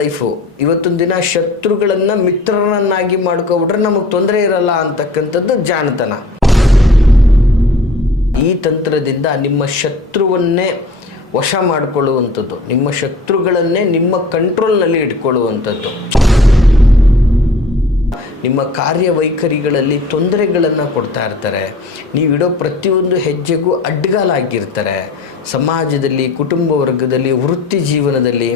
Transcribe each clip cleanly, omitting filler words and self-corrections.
Life ಇವತ್ತೊಂದು ದಿನ ಶತ್ರುಗಳನ್ನು ಮಿತ್ರರನ್ನಾಗಿ ಮಾಡ್ಕೊಬಿಟ್ರೆ ನಮಗೆ ತೊಂದರೆ ಇರಲ್ಲ ಅಂತಕ್ಕಂಥದ್ದು ಜಾಣತನ. ಈ ತಂತ್ರದಿಂದ ನಿಮ್ಮ ಶತ್ರುವನ್ನೇ ವಶ ಮಾಡಿಕೊಳ್ಳುವಂಥದ್ದು, ನಿಮ್ಮ ಶತ್ರುಗಳನ್ನೇ ನಿಮ್ಮ ಕಂಟ್ರೋಲ್ನಲ್ಲಿ ಇಟ್ಕೊಳ್ಳುವಂಥದ್ದು, ನಿಮ್ಮ ಕಾರ್ಯವೈಖರಿಗಳಲ್ಲಿ ತೊಂದರೆಗಳನ್ನು ಕೊಡ್ತಾ ಇರ್ತಾರೆ. ನೀವಿಡೋ ಪ್ರತಿಯೊಂದು ಹೆಜ್ಜೆಗೂ ಅಡ್ಡಗಾಲಾಗಿರ್ತಾರೆ. ಸಮಾಜದಲ್ಲಿ, ಕುಟುಂಬ ವರ್ಗದಲ್ಲಿ, ವೃತ್ತಿ ಜೀವನದಲ್ಲಿ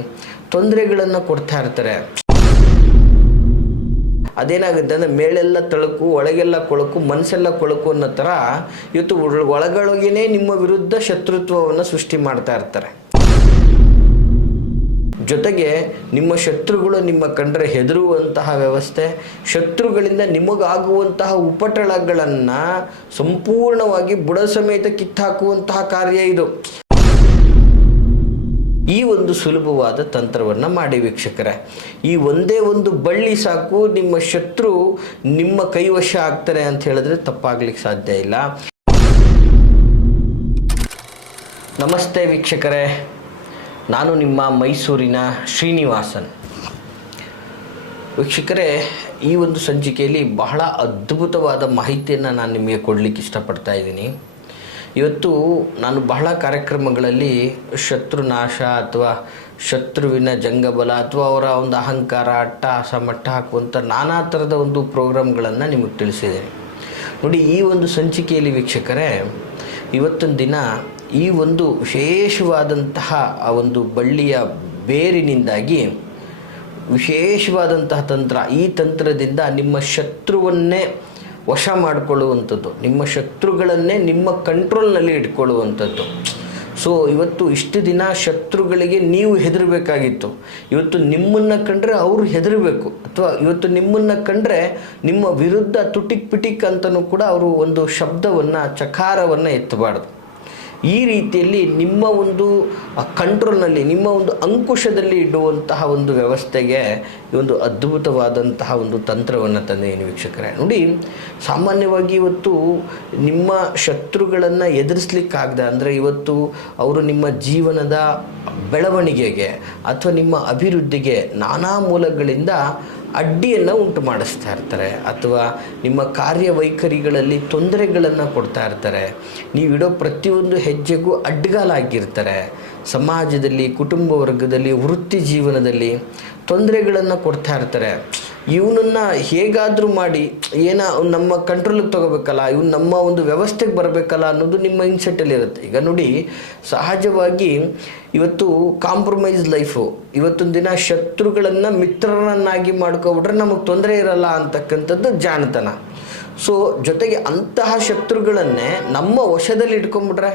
ತೊಂದರೆಗಳನ್ನು ಕೊಡ್ತಾ ಇರ್ತಾರೆ. ಅದೇನಾಗುತ್ತೆ ಅಂದರೆ ಮೇಳೆಲ್ಲ ತಳಕು, ಒಳಗೆಲ್ಲ ಕೊಳಕು, ಮನಸ್ಸೆಲ್ಲ ಕೊಳಕು ಅನ್ನೋ ಥರ ಇವತ್ತು ಒಳಗೊಳಗೇನೆ ನಿಮ್ಮ ವಿರುದ್ಧ ಶತ್ರುತ್ವವನ್ನು ಸೃಷ್ಟಿ ಮಾಡ್ತಾ ಇರ್ತಾರೆ. ಜೊತೆಗೆ ನಿಮ್ಮ ಶತ್ರುಗಳು ನಿಮ್ಮ ಕಂಡ್ರೆ ಹೆದರುವಂತಹ ವ್ಯವಸ್ಥೆ, ಶತ್ರುಗಳಿಂದ ನಿಮಗಾಗುವಂತಹ ಉಪಟಳಗಳನ್ನು ಸಂಪೂರ್ಣವಾಗಿ ಬುಡ ಸಮೇತ ಕಿತ್ತಾಕುವಂತಹ ಕಾರ್ಯ ಇದು. ಈ ಒಂದು ಸುಲಭವಾದ ತಂತ್ರವನ್ನು ಮಾಡಿ ವೀಕ್ಷಕರೇ. ಈ ಒಂದೇ ಒಂದು ಬಳ್ಳಿ ಸಾಕು, ನಿಮ್ಮ ಶತ್ರು ನಿಮ್ಮ ಕೈವಶ ಆಗ್ತಾರೆ ಅಂತ ಹೇಳಿದ್ರೆ ತಪ್ಪಾಗ್ಲಿಕ್ಕೆ ಸಾಧ್ಯ ಇಲ್ಲ. ನಮಸ್ತೆ ವೀಕ್ಷಕರೇ, ನಾನು ನಿಮ್ಮ ಮೈಸೂರಿನ ಶ್ರೀನಿವಾಸನ್. ವೀಕ್ಷಕರೇ, ಈ ಒಂದು ಸಂಚಿಕೆಯಲ್ಲಿ ಬಹಳ ಅದ್ಭುತವಾದ ಮಾಹಿತಿಯನ್ನು ನಾನು ನಿಮಗೆ ಕೊಡಲಿಕ್ಕೆ ಇಷ್ಟಪಡ್ತಾ ಇದ್ದೀನಿ. ಇವತ್ತು ನಾನು ಬಹಳ ಕಾರ್ಯಕ್ರಮಗಳಲ್ಲಿ ಶತ್ರುನಾಶ ಅಥವಾ ಶತ್ರುವಿನ ಜಂಗಬಲ ಅಥವಾ ಅವರ ಒಂದು ಅಹಂಕಾರ, ಅಟ್ಟಹಾಸ, ಮಟ್ಟ ಹಾಕುವಂಥ ನಾನಾ ಥರದ ಒಂದು ಪ್ರೋಗ್ರಾಮ್ಗಳನ್ನು ನಿಮಗೆ ತಿಳಿಸಿದ್ದೀನಿ. ನೋಡಿ, ಈ ಒಂದು ಸಂಚಿಕೆಯಲ್ಲಿ ವೀಕ್ಷಕರೇ, ಇವತ್ತೊಂದು ದಿನ ಈ ಒಂದು ವಿಶೇಷವಾದಂತಹ ಆ ಒಂದು ಬಳ್ಳಿಯ ಬೇರಿನಿಂದಾಗಿ ವಿಶೇಷವಾದಂತಹ ತಂತ್ರ, ಈ ತಂತ್ರದಿಂದ ನಿಮ್ಮ ಶತ್ರುವನ್ನೇ ವಶ ಮಾಡಿಕೊಳ್ಳುವಂಥದ್ದು, ನಿಮ್ಮ ಶತ್ರುಗಳನ್ನೇ ನಿಮ್ಮ ಕಂಟ್ರೋಲ್ನಲ್ಲಿ ಇಟ್ಕೊಳ್ಳುವಂಥದ್ದು. ಸೊ ಇವತ್ತು ಇಷ್ಟು ದಿನ ಶತ್ರುಗಳಿಗೆ ನೀವು ಹೆದರಬೇಕಾಗಿತ್ತು. ಇವತ್ತು ನಿಮ್ಮನ್ನು ಕಂಡ್ರೆ ಅವರು ಹೆದರಬೇಕು, ಅಥವಾ ಇವತ್ತು ನಿಮ್ಮನ್ನು ಕಂಡ್ರೆ ನಿಮ್ಮ ವಿರುದ್ಧ ತುಟಿಕ್ ಪಿಟಿಕ್ ಅಂತಲೂ ಕೂಡ ಅವರು ಒಂದು ಶಬ್ದವನ್ನು, ಚಕಾರವನ್ನು ಎತ್ತಬಾರ್ದು. ಈ ರೀತಿಯಲ್ಲಿ ನಿಮ್ಮ ಒಂದು ಕಂಟ್ರೋಲ್ನಲ್ಲಿ, ನಿಮ್ಮ ಒಂದು ಅಂಕುಶದಲ್ಲಿ ಇಡುವಂತಹ ಒಂದು ವ್ಯವಸ್ಥೆಗೆ ಈ ಒಂದು ಅದ್ಭುತವಾದಂತಹ ಒಂದು ತಂತ್ರವನ್ನು ತಂದೇನು ವೀಕ್ಷಕರೇ. ನೋಡಿ, ಸಾಮಾನ್ಯವಾಗಿ ಇವತ್ತು ನಿಮ್ಮ ಶತ್ರುಗಳನ್ನು ಎದುರಿಸ್ಲಿಕ್ಕಾಗದ ಅಂದರೆ ಇವತ್ತು ಅವರು ನಿಮ್ಮ ಜೀವನದ ಬೆಳವಣಿಗೆಗೆ ಅಥವಾ ನಿಮ್ಮ ಅಭಿವೃದ್ಧಿಗೆ ನಾನಾ ಮೂಲಗಳಿಂದ ಅಡ್ಡಿಯನ್ನು ಉಂಟು ಮಾಡಿಸ್ತಾ ಇರ್ತಾರೆ, ಅಥವಾ ನಿಮ್ಮ ಕಾರ್ಯವೈಖರಿಗಳಲ್ಲಿ ತೊಂದರೆಗಳನ್ನು ಕೊಡ್ತಾ ಇರ್ತಾರೆ. ನೀವಿಡೋ ಪ್ರತಿಯೊಂದು ಹೆಜ್ಜೆಗೂ ಅಡ್ಡಗಾಲಾಗಿರ್ತಾರೆ. ಸಮಾಜದಲ್ಲಿ, ಕುಟುಂಬ ವರ್ಗದಲ್ಲಿ, ವೃತ್ತಿ ಜೀವನದಲ್ಲಿ ತೊಂದರೆಗಳನ್ನು ಕೊಡ್ತಾ ಇರ್ತಾರೆ. ಇವನನ್ನು ಹೇಗಾದರೂ ಮಾಡಿ ನಮ್ಮ ಕಂಟ್ರೋಲಿಗೆ ತೊಗೋಬೇಕಲ್ಲ, ಇವನು ನಮ್ಮ ಒಂದು ವ್ಯವಸ್ಥೆಗೆ ಬರಬೇಕಲ್ಲ ಅನ್ನೋದು ನಿಮ್ಮ ಮೈಂಡ್ಸೆಟ್ಟಲ್ಲಿರುತ್ತೆ. ಈಗ ನೋಡಿ, ಸಹಜವಾಗಿ ಇವತ್ತು ಕಾಂಪ್ರಮೈಸ್ ಲೈಫು, ಇವತ್ತೊಂದು ದಿನ ಶತ್ರುಗಳನ್ನು ಮಿತ್ರರನ್ನಾಗಿ ಮಾಡ್ಕೊಬಿಟ್ರೆ ನಮಗೆ ತೊಂದರೆ ಇರಲ್ಲ ಅಂತಕ್ಕಂಥದ್ದು ಜಾಣತನ. ಸೊ ಜೊತೆಗೆ ಅಂತಹ ಶತ್ರುಗಳನ್ನೇ ನಮ್ಮ ವಶದಲ್ಲಿ ಇಟ್ಕೊಂಡ್ಬಿಟ್ರೆ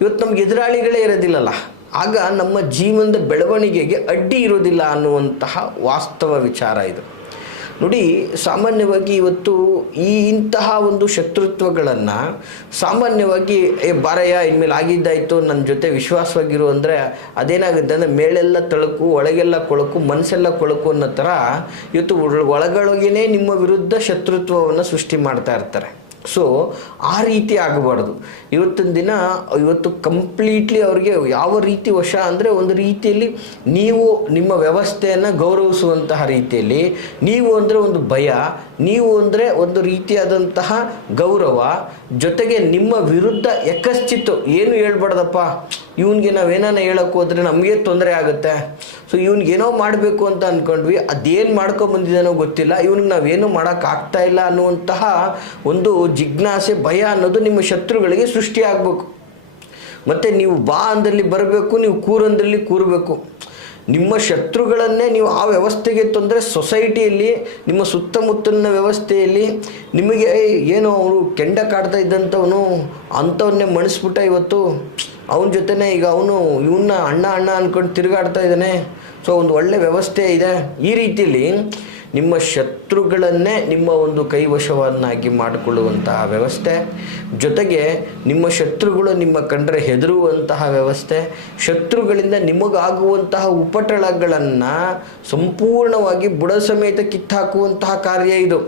ಇವತ್ತು ನಮ್ಗೆ ಎದುರಾಳಿಗಳೇ ಇರೋದಿಲ್ಲಲ್ಲ, ಆಗ ನಮ್ಮ ಜೀವನದ ಬೆಳವಣಿಗೆಗೆ ಅಡ್ಡಿ ಇರೋದಿಲ್ಲ ಅನ್ನುವಂತಹ ವಾಸ್ತವ ವಿಚಾರ ಇದು. ನೋಡಿ, ಸಾಮಾನ್ಯವಾಗಿ ಇವತ್ತು ಇಂತಹ ಒಂದು ಶತ್ರುತ್ವಗಳನ್ನು ಸಾಮಾನ್ಯವಾಗಿ ಬಾರಯ್ಯ ಇನ್ಮೇಲೆ ಆಗಿದ್ದಾಯಿತು, ನನ್ನ ಜೊತೆ ವಿಶ್ವಾಸವಾಗಿರು ಅಂದರೆ ಅದೇನಾಗುತ್ತೆ ಅಂದರೆ ಮೇಳೆಲ್ಲ ತಳಕು, ಒಳಗೆಲ್ಲ ಕೊಳಕು, ಮನಸ್ಸೆಲ್ಲ ಕೊಳಕು ಅನ್ನೋ ಥರ ಇವತ್ತು ಒಳಗೊಳಗೇನೆ ನಿಮ್ಮ ವಿರುದ್ಧ ಶತ್ರುತ್ವವನ್ನು ಸೃಷ್ಟಿ ಮಾಡ್ತಾ ಇರ್ತಾರೆ. ಸೊ ಆ ರೀತಿ ಆಗಬಾರ್ದು. ಇವತ್ತಿನ ದಿನ ಇವತ್ತು ಕಂಪ್ಲೀಟ್ಲಿ ಅವ್ರಿಗೆ ಯಾವ ರೀತಿ ವಶ ಅಂದರೆ ಒಂದು ರೀತಿಯಲ್ಲಿ ನೀವು ನಿಮ್ಮ ವ್ಯವಸ್ಥೆಯನ್ನು ಗೌರವಿಸುವಂತಹ ರೀತಿಯಲ್ಲಿ, ನೀವು ಅಂದರೆ ಒಂದು ಭಯ, ನೀವು ಅಂದರೆ ಒಂದು ರೀತಿಯಾದಂತಹ ಗೌರವ, ಜೊತೆಗೆ ನಿಮ್ಮ ವಿರುದ್ಧ ಯಕಶ್ಚಿತ್ತು ಏನು ಹೇಳ್ಬಾರ್ದಪ್ಪ, ಇವನಿಗೆ ನಾವೇನಾನ ಹೇಳೋಕ್ಕೆ ಹೋದರೆ ನಮಗೆ ತೊಂದರೆ ಆಗುತ್ತೆ, ಸೊ ಇವನಿಗೇನೋ ಮಾಡಬೇಕು ಅಂತ ಅಂದ್ಕೊಂಡ್ವಿ, ಅದೇನು ಮಾಡ್ಕೊಂಬಂದಿದ್ದೇನೋ ಗೊತ್ತಿಲ್ಲ, ಇವನಿಗೆ ನಾವೇನೂ ಮಾಡೋಕ್ಕಾಗ್ತಾ ಇಲ್ಲ ಅನ್ನುವಂತಹ ಒಂದು ಜಿಜ್ಞಾಸೆ, ಭಯ ಅನ್ನೋದು ನಿಮ್ಮ ಶತ್ರುಗಳಿಗೆ ಸೃಷ್ಟಿ ಆಗಬೇಕು. ಮತ್ತು ನೀವು ಬಾ ಅಂದಲ್ಲಿ ಬರಬೇಕು, ನೀವು ಕೂರಂದ್ರಲ್ಲಿ ಕೂರಬೇಕು. ನಿಮ್ಮ ಶತ್ರುಗಳನ್ನೇ ನೀವು ಆ ವ್ಯವಸ್ಥೆಗೆ ತೊಂದರೆ, ಸೊಸೈಟಿಯಲ್ಲಿ, ನಿಮ್ಮ ಸುತ್ತಮುತ್ತಲಿನ ವ್ಯವಸ್ಥೆಯಲ್ಲಿ ನಿಮಗೆ ಏನೋ ಅವನು ಕೆಂಡ ಕಾಡ್ತಾ ಇದ್ದಂಥವನು ಅಂಥವನ್ನೇ ಮಣಿಸ್ಬಿಟ್ಟ, ಇವತ್ತು ಅವನ ಜೊತೆನೇ ಈಗ ಅವನು ಇವನ್ನ ಅಣ್ಣ ಅಣ್ಣ ಅಂದ್ಕೊಂಡು ತಿರುಗಾಡ್ತಾ ಇದ್ದಾನೆ, ಸೊ ಒಂದು ಒಳ್ಳೆ ವ್ಯವಸ್ಥೆ ಇದೆ. ಈ ರೀತಿಯಲ್ಲಿ ನಿಮ್ಮ ಶತ್ರುಗಳನ್ನೇ ನಿಮ್ಮ ಒಂದು ಕೈವಶವನ್ನಾಗಿ ಮಾಡಿಕೊಳ್ಳುವಂತಹ ವ್ಯವಸ್ಥೆ, ಜೊತೆಗೆ ನಿಮ್ಮ ಶತ್ರುಗಳು ನಿಮ್ಮ ಕಂಡ್ರೆ ಹೆದರುವಂತಹ ವ್ಯವಸ್ಥೆ, ಶತ್ರುಗಳಿಂದ ನಿಮಗಾಗುವಂತಹ ಉಪಟಳಗಳನ್ನು ಸಂಪೂರ್ಣವಾಗಿ ಬುಡ ಸಮೇತ ಕಿತ್ತಾಕುವಂತಹ ಕಾರ್ಯ ಇದು.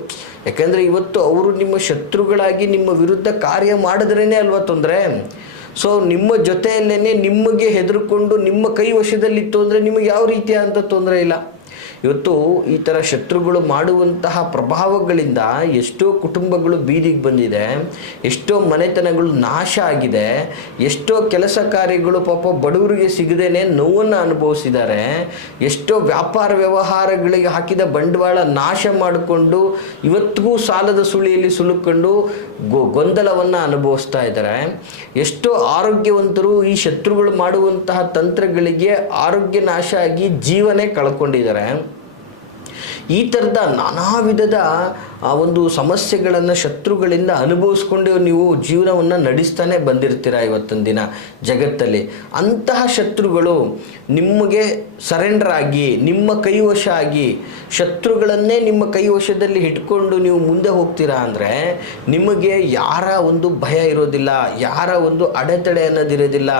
ಯಾಕೆಂದರೆ ಇವತ್ತು ಅವರು ನಿಮ್ಮ ಶತ್ರುಗಳಾಗಿ ನಿಮ್ಮ ವಿರುದ್ಧ ಕಾರ್ಯ ಮಾಡಿದ್ರೇ ಅಲ್ವಾ ತೊಂದರೆ. ಸೊ ನಿಮ್ಮ ಜೊತೆಯಲ್ಲೇ ನಿಮಗೆ ಹೆದರ್ಕೊಂಡು ನಿಮ್ಮ ಕೈ ವಶದಲ್ಲಿತ್ತು ಅಂದರೆ ನಿಮಗೆ ಯಾವ ರೀತಿಯಾದಂಥ ತೊಂದರೆ ಇಲ್ಲ. ಇವತ್ತು ಈ ಥರ ಶತ್ರುಗಳು ಮಾಡುವಂತಹ ಪ್ರಭಾವಗಳಿಂದ ಎಷ್ಟೋ ಕುಟುಂಬಗಳು ಬೀದಿಗೆ ಬಂದಿದೆ, ಎಷ್ಟೋ ಮನೆತನಗಳು ನಾಶ ಆಗಿದೆ, ಎಷ್ಟೋ ಕೆಲಸ ಕಾರ್ಯಗಳು ಪಾಪ ಬಡವರಿಗೆ ಸಿಗದೇನೆ ನೋವನ್ನು ಅನುಭವಿಸಿದ್ದಾರೆ, ಎಷ್ಟೋ ವ್ಯಾಪಾರ ವ್ಯವಹಾರಗಳಿಗೆ ಹಾಕಿದ ಬಂಡವಾಳ ನಾಶ ಮಾಡಿಕೊಂಡು ಇವತ್ತಿಗೂ ಸಾಲದ ಸುಳಿಯಲ್ಲಿ ಸುಲುಕೊಂಡು ಗೊಂದಲವನ್ನು ಅನುಭವಿಸ್ತಾ ಇದ್ದಾರೆ. ಎಷ್ಟೋ ಆರೋಗ್ಯವಂತರು ಈ ಶತ್ರುಗಳು ಮಾಡುವಂತಹ ತಂತ್ರಗಳಿಗೆ ಆರೋಗ್ಯ ನಾಶ ಆಗಿ ಜೀವನೇ ಕಳ್ಕೊಂಡಿದ್ದಾರೆ. ಈ ಥರದ ನಾನಾ ವಿಧದ ಆ ಒಂದು ಸಮಸ್ಯೆಗಳನ್ನು ಶತ್ರುಗಳಿಂದ ಅನುಭವಿಸ್ಕೊಂಡು ನೀವು ಜೀವನವನ್ನು ನಡೆಸ್ತಾನೆ ಬಂದಿರ್ತೀರ ಇವತ್ತಿನ ದಿನ ಜಗತ್ತಲ್ಲಿ. ಅಂತಹ ಶತ್ರುಗಳು ನಿಮಗೆ ಸರೆಂಡರ್ ಆಗಿ ನಿಮ್ಮ ಕೈವಶ ಆಗಿ ಶತ್ರುಗಳನ್ನೇ ನಿಮ್ಮ ಕೈವಶದಲ್ಲಿ ಇಟ್ಕೊಂಡು ನೀವು ಮುಂದೆ ಹೋಗ್ತೀರಾ ಅಂದರೆ ನಿಮಗೆ ಯಾರ ಒಂದು ಭಯ ಇರೋದಿಲ್ಲ, ಯಾರ ಒಂದು ಅಡೆತಡೆ ಅನ್ನೋದಿರೋದಿಲ್ಲ,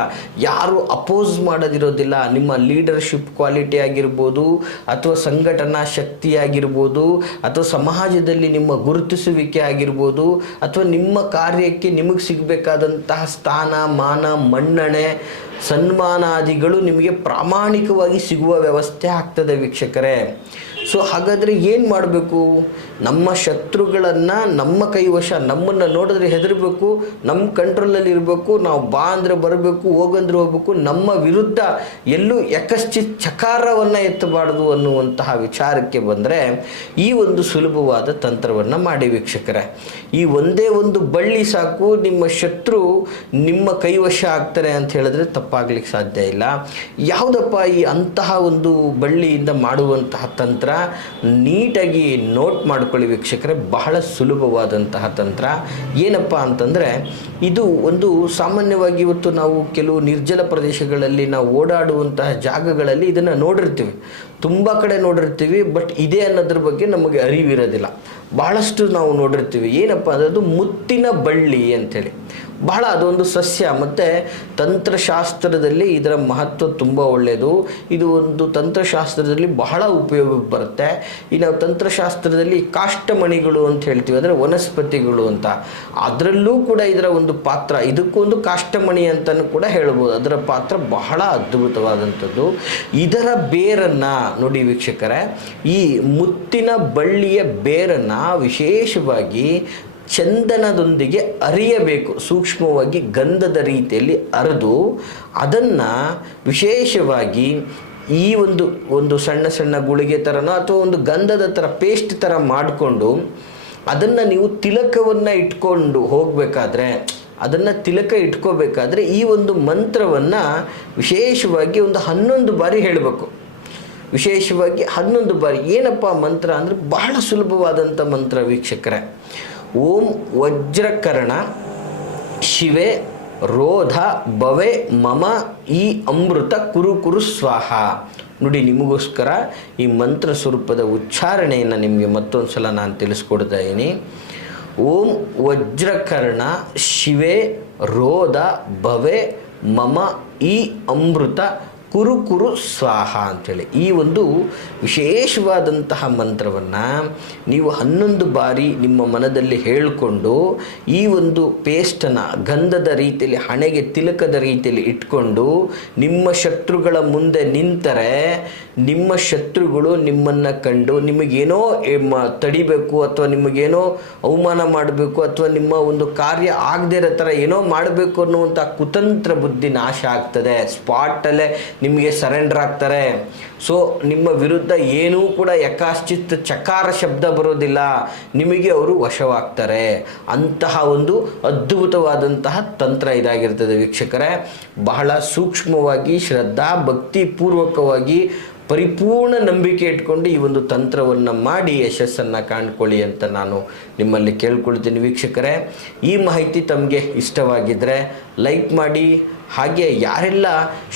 ಯಾರು ಅಪೋಸ್ ಮಾಡೋದಿರೋದಿಲ್ಲ. ನಿಮ್ಮ ಲೀಡರ್ಶಿಪ್ ಕ್ವಾಲಿಟಿ ಆಗಿರ್ಬೋದು, ಅಥವಾ ಸಂಘಟನಾ ಶಕ್ತಿ ಆಗಿರ್ಬೋದು, ಅಥವಾ ಸಮಾಜದಲ್ಲಿ ನಿಮ್ಮ ಗುರುತಿಸುವಿಕೆ ಆಗಿರ್ಬೋದು, ಅಥವಾ ನಿಮ್ಮ ಕಾರ್ಯಕ್ಕೆ ನಿಮಗೆ ಸಿಗಬೇಕಾದಂತಹ ಸ್ಥಾನ ಮಾನ ಮನ್ನಣೆ ಸನ್ಮಾನಾದಿಗಳು ನಿಮಗೆ ಪ್ರಾಮಾಣಿಕವಾಗಿ ಸಿಗುವ ವ್ಯವಸ್ಥೆ ಆಗ್ತದೆ ವೀಕ್ಷಕರೇ. ಸೊ ಹಾಗಾದರೆ ಏನು ಮಾಡಬೇಕು? ನಮ್ಮ ಶತ್ರುಗಳನ್ನು ನಮ್ಮ ಕೈವಶ, ನಮ್ಮನ್ನು ನೋಡಿದ್ರೆ ಹೆದರಬೇಕು, ನಮ್ಮ ಕಂಟ್ರೋಲಲ್ಲಿ ಇರಬೇಕು, ನಾವು ಬಾ ಅಂದರೆ ಬರಬೇಕು, ಹೋಗಂದ್ರೆ ಹೋಗ್ಬೇಕು, ನಮ್ಮ ವಿರುದ್ಧ ಎಲ್ಲೂ ಯಕಶ್ಚಿತ್ ಚಕಾರವನ್ನು ಎತ್ತಬಾರ್ದು ಅನ್ನುವಂತಹ ವಿಚಾರಕ್ಕೆ ಬಂದರೆ ಈ ಒಂದು ಸುಲಭವಾದ ತಂತ್ರವನ್ನು ಮಾಡಿ ವೀಕ್ಷಕರೇ. ಈ ಒಂದೇ ಒಂದು ಬಳ್ಳಿ ಸಾಕು, ನಿಮ್ಮ ಶತ್ರು ನಿಮ್ಮ ಕೈವಶ ಆಗ್ತಾರೆ ಅಂತ ಹೇಳಿದ್ರೆ ತಪ್ಪಾಗ್ಲಿಕ್ಕೆ ಸಾಧ್ಯ ಇಲ್ಲ. ಯಾವುದಪ್ಪ ಈ ಅಂತಹ ಒಂದು ಬಳ್ಳಿಯಿಂದ ಮಾಡುವಂತಹ ತಂತ್ರ? ನೀಟಾಗಿ ನೋಟ್ ಮಾಡ್ಕೊಳ್ಳಿ ವೀಕ್ಷಕರೇ, ಬಹಳ ಸುಲಭವಾದಂತಹ ತಂತ್ರ. ಏನಪ್ಪ ಅಂತಂದರೆ ಇದು ಒಂದು ಸಾಮಾನ್ಯವಾಗಿ ಇವತ್ತು ನಾವು ಕೆಲವು ನಿರ್ಜಲ ಪ್ರದೇಶಗಳಲ್ಲಿ ನಾವು ಓಡಾಡುವಂತಹ ಜಾಗಗಳಲ್ಲಿ ಇದನ್ನು ನೋಡಿರ್ತೀವಿ, ತುಂಬ ಕಡೆ ನೋಡಿರ್ತೀವಿ. ಬಟ್ ಇದೇ ಅನ್ನೋದ್ರ ಬಗ್ಗೆ ನಮಗೆ ಅರಿವಿರೋದಿಲ್ಲ. ಬಹಳಷ್ಟು ನಾವು ನೋಡಿರ್ತೀವಿ. ಏನಪ್ಪ ಅಂದರೆ ಅದು ಮುತ್ತಿನ ಬಳ್ಳಿ ಅಂಥೇಳಿ. ಬಹಳ ಅದೊಂದು ಸಸ್ಯ, ಮತ್ತು ತಂತ್ರಶಾಸ್ತ್ರದಲ್ಲಿ ಇದರ ಮಹತ್ವ ತುಂಬ ಒಳ್ಳೆಯದು. ಇದು ಒಂದು ತಂತ್ರಶಾಸ್ತ್ರದಲ್ಲಿ ಬಹಳ ಉಪಯೋಗಕ್ಕೆ ಬರುತ್ತೆ. ಈ ನಾವು ತಂತ್ರಶಾಸ್ತ್ರದಲ್ಲಿ ಕಾಷ್ಟಮಣಿಗಳು ಅಂತ ಹೇಳ್ತೀವಿ, ಅಂದರೆ ವನಸ್ಪತಿಗಳು ಅಂತ. ಅದರಲ್ಲೂ ಕೂಡ ಇದರ ಒಂದು ಪಾತ್ರ, ಇದಕ್ಕೊಂದು ಕಾಷ್ಟಮಣಿ ಅಂತಲೂ ಕೂಡ ಹೇಳ್ಬೋದು. ಅದರ ಪಾತ್ರ ಬಹಳ ಅದ್ಭುತವಾದಂಥದ್ದು. ಇದರ ಬೇರನ್ನು ನೋಡಿ ವೀಕ್ಷಕರೇ, ಈ ಮುತ್ತಿನ ಬಳ್ಳಿಯ ಬೇರನ್ನು ವಿಶೇಷವಾಗಿ ಚಂದನದೊಂದಿಗೆ ಅರಿಯಬೇಕು. ಸೂಕ್ಷ್ಮವಾಗಿ ಗಂಧದ ರೀತಿಯಲ್ಲಿ ಅರೆದು ಅದನ್ನು ವಿಶೇಷವಾಗಿ ಈ ಒಂದು ಸಣ್ಣ ಸಣ್ಣ ಗುಳಿಗೆ ಥರನೋ ಅಥವಾ ಒಂದು ಗಂಧದ ಥರ ಪೇಸ್ಟ್ ಥರ ಮಾಡಿಕೊಂಡು ಅದನ್ನು ನೀವು ತಿಲಕವನ್ನು ಇಟ್ಕೊಂಡು ಹೋಗಬೇಕಾದ್ರೆ, ಅದನ್ನು ತಿಲಕ ಇಟ್ಕೋಬೇಕಾದ್ರೆ ಈ ಒಂದು ಮಂತ್ರವನ್ನು ವಿಶೇಷವಾಗಿ ಒಂದು 11 ಬಾರಿ ಹೇಳಬೇಕು. ವಿಶೇಷವಾಗಿ 11 ಬಾರಿ. ಏನಪ್ಪ ಮಂತ್ರ ಅಂದರೆ ಬಹಳ ಸುಲಭವಾದಂಥ ಮಂತ್ರ ವೀಕ್ಷಕರೇ. ಓಂ ವಜ್ರಕರ್ಣ ಶಿವೆ ರೋಧ ಭವೆ ಮಮ ಈ ಅಮೃತ ಕುರು ಕುರು ಸ್ವಾಹ. ನೋಡಿ, ನಿಮಗೋಸ್ಕರ ಈ ಮಂತ್ರ ಸ್ವರೂಪದ ಉಚ್ಚಾರಣೆಯನ್ನು ನಿಮಗೆ ಮತ್ತೊಂದು ಸಲ ನಾನು ತಿಳಿಸ್ಕೊಡ್ತಾ ಇದ್ದೀನಿ. ಓಂ ವಜ್ರಕರ್ಣ ಶಿವೆ ರೋಧ ಭವೆ ಮಮ ಈ ಅಮೃತ ಕುರು ಕುರು ಸ್ವಾಹ ಅಂಥೇಳಿ ಈ ಒಂದು ವಿಶೇಷವಾದಂತಹ ಮಂತ್ರವನ್ನು ನೀವು 11 ಬಾರಿ ನಿಮ್ಮ ಮನದಲ್ಲಿ ಹೇಳಿಕೊಂಡು ಈ ಒಂದು ಪೇಸ್ಟನ್ನು ಗಂಧದ ರೀತಿಯಲ್ಲಿ ಹಣೆಗೆ ತಿಲಕದ ರೀತಿಯಲ್ಲಿ ಇಟ್ಕೊಂಡು ನಿಮ್ಮ ಶತ್ರುಗಳ ಮುಂದೆ ನಿಂತರೆ ನಿಮ್ಮ ಶತ್ರುಗಳು ನಿಮ್ಮನ್ನು ಕಂಡು ನಿಮಗೇನೋ ತಡಿಬೇಕು ಅಥವಾ ನಿಮಗೇನೋ ಅವಮಾನ ಮಾಡಬೇಕು ಅಥವಾ ನಿಮ್ಮ ಒಂದು ಕಾರ್ಯ ಆಗದೇ ಇರೋ ಥರ ಏನೋ ಮಾಡಬೇಕು ಅನ್ನುವಂಥ ಕುತಂತ್ರ ಬುದ್ಧಿ ನಾಶ ಆಗ್ತದೆ. ಸ್ಪಾಟಲ್ಲೇ ನಿಮಗೆ ಸರೆಂಡರ್ ಆಗ್ತಾರೆ. ಸೊ ನಿಮ್ಮ ವಿರುದ್ಧ ಏನೂ ಕೂಡ ಯಕಾಶ್ಚಿತ್ ಚಕಾರ ಶಬ್ದ ಬರೋದಿಲ್ಲ, ನಿಮಗೆ ಅವರು ವಶವಾಗ್ತಾರೆ. ಅಂತಹ ಒಂದು ಅದ್ಭುತವಾದಂತಹ ತಂತ್ರ ಇದಾಗಿರ್ತದೆ ವೀಕ್ಷಕರೇ. ಬಹಳ ಸೂಕ್ಷ್ಮವಾಗಿ ಶ್ರದ್ಧಾ ಭಕ್ತಿ ಪೂರ್ವಕವಾಗಿ ಪರಿಪೂರ್ಣ ನಂಬಿಕೆ ಇಟ್ಕೊಂಡು ಈ ಒಂದು ತಂತ್ರವನ್ನು ಮಾಡಿ ಯಶಸ್ಸನ್ನು ಕಾಣ್ಕೊಳ್ಳಿ ಅಂತ ನಾನು ನಿಮ್ಮಲ್ಲಿ ಕೇಳ್ಕೊಳ್ತೀನಿ ವೀಕ್ಷಕರೇ. ಈ ಮಾಹಿತಿ ತಮಗೆ ಇಷ್ಟವಾಗಿದ್ದರೆ ಲೈಕ್ ಮಾಡಿ. ಹಾಗೆ ಯಾರೆಲ್ಲ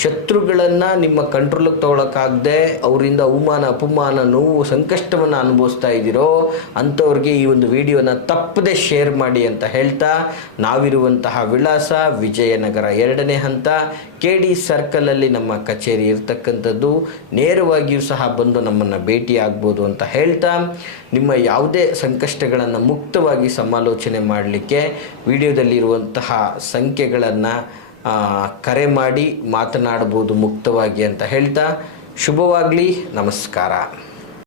ಶತ್ರುಗಳನ್ನು ನಿಮ್ಮ ಕಂಟ್ರೋಲಿಗೆ ತೊಗೊಳಕ್ಕಾಗದೆ ಅವರಿಂದ ಅವಮಾನ ಅಪಮಾನ ನೋವು ಸಂಕಷ್ಟವನ್ನು ಅನುಭವಿಸ್ತಾ ಇದ್ದೀರೋ ಅಂಥವ್ರಿಗೆ ಈ ಒಂದು ವಿಡಿಯೋನ ತಪ್ಪದೆ ಶೇರ್ ಮಾಡಿ ಅಂತ ಹೇಳ್ತಾ, ನಾವಿರುವಂತಹ ವಿಳಾಸ ವಿಜಯನಗರ 2ನೇ ಹಂತ KD ಸರ್ಕಲಲ್ಲಿ ನಮ್ಮ ಕಚೇರಿ ಇರ್ತಕ್ಕಂಥದ್ದು. ನೇರವಾಗಿಯೂ ಸಹ ಬಂದು ನಮ್ಮನ್ನು ಭೇಟಿ ಆಗ್ಬೋದು ಅಂತ ಹೇಳ್ತಾ, ನಿಮ್ಮ ಯಾವುದೇ ಸಂಕಷ್ಟಗಳನ್ನು ಮುಕ್ತವಾಗಿ ಸಮಾಲೋಚನೆ ಮಾಡಲಿಕ್ಕೆ ವಿಡಿಯೋದಲ್ಲಿರುವಂತಹ ಸಂಖ್ಯೆಗಳನ್ನು ಕರೆ ಮಾಡಿ ಮಾತನಾಡಬಹುದು ಮುಕ್ತವಾಗಿ ಅಂತ ಹೇಳ್ತಾ, ಶುಭವಾಗಲಿ. ನಮಸ್ಕಾರ.